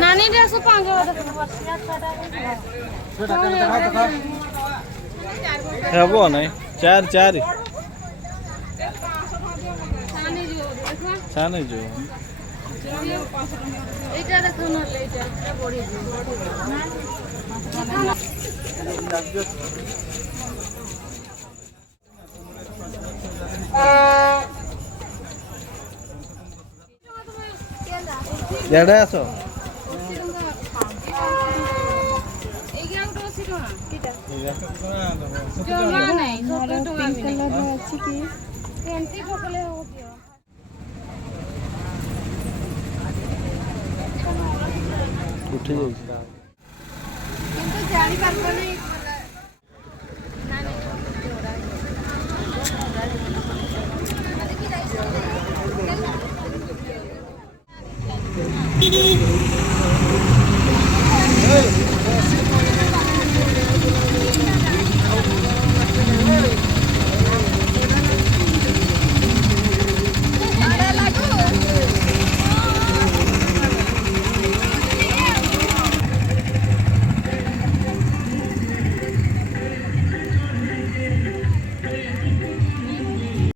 नानी dress पांगे हेबो नहीं चार चार छाने जो এইটা দেখো না এইটা এটা বড়ি এড়ে আসো এই গ্রামটা আছে না কিটা জমা নাই ছোট ছোট আমি নাই আছে কি এন্টি পকলে হোতিও উঠে যাইছে কিন্তু জানি পারবো না